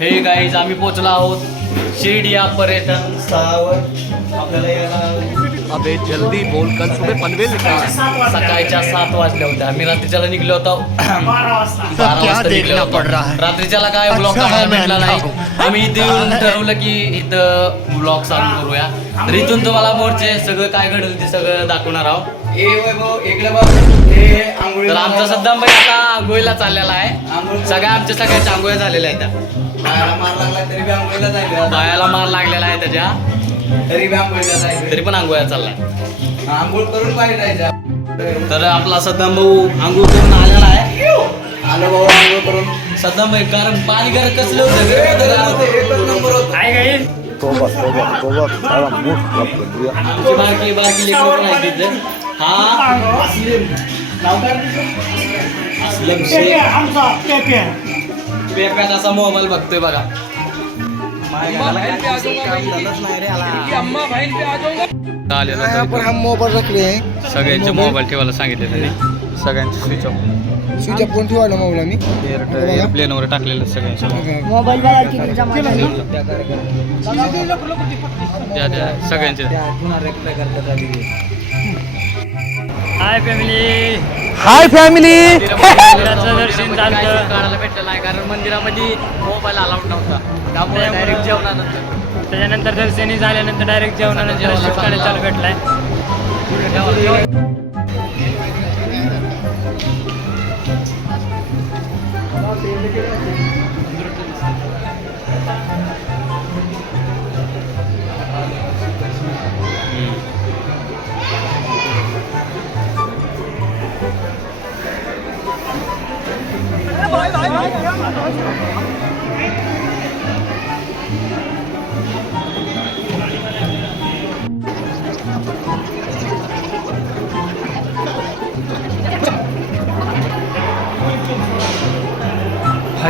हे गाईज आम्ही पोहोचलो आहोत शिर्डी या पर्यटन स्थळावर. आपल्याला यायला अबे जल्दी बोल, कल सुबह पनवेल निकलना है. सकाळच्या 7 वाजल्या होत्या. आम्ही रात्रीच्याला निघलो होतो 12 वाजता निघलो होतो. रात्रीच्याला काय ब्लॉग काढायला भेटला नाही. आम्ही इथे येऊन ठरवलं की इथं ब्लॉग चालू करूया. तर इथून तुम्हाला मोरचे सगळं काय घडेल ते सगळं दाखवणार आहोत. तर आमचा सद्दाम भाई आता आंघोळीला चाललेला आहे. सगळ्यांच्या आंघोळ्या झालेल्या आहेत. पायाला मार लागलेला आहे त्याच्या, तरी पण आंघोळ्या चाललाय. आंघोळ करून बाहेर जायचं. तर आपला सद्दाम भाऊ आंघोळ करून आलेला आहे. आलो भाऊ आंघोळ करून. सद्दाम भाई कारण पाणी घर कसलं होतं, एकच नंबर होता. आमची बारकी बारकी लेकरं पण आहेत तिथे. हा अस्लम शेख पेप्यात असा मोबाईल बघतोय बघा. हम मोबाईल रखले हैं. सगळ्यांचे मोबाईल ठेवायला सांगितले त्यांनी. सगळ्यांचे स्विच ऑफ स्विच ऑफ कोण ठेवायला मोबाईल आम्ही. एअरप्लेनवर टाकलेलं सगळ्यांचे मोबाईल बघा किती जमा झाले. सगळ्यांचे. Hi family. दर्शन काढायला भेटलं नाही कारण मंदिरामध्ये मोबाईल अलाउड नव्हता. त्यामुळे डायरेक्ट जेवणानंतर त्याच्यानंतर दर्शनी झाल्यानंतर डायरेक्ट जेवणानंतर शिफ्ट करायला चालू भेटलाय.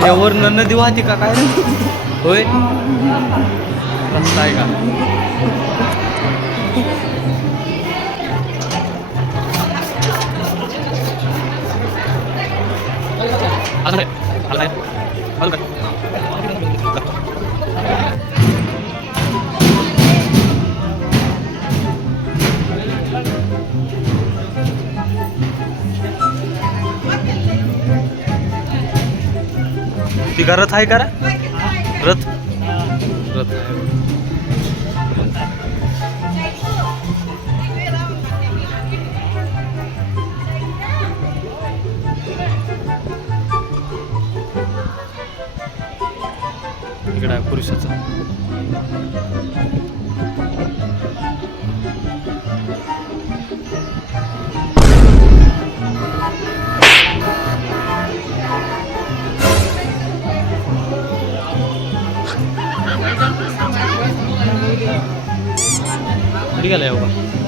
ह्यावर नदी वाहते का काय होय रस्ता आहे का. ती का रथ आहे का रथ रथ आहे. इकडे आहे पुरुषाचा. कुठे गेला बाबा.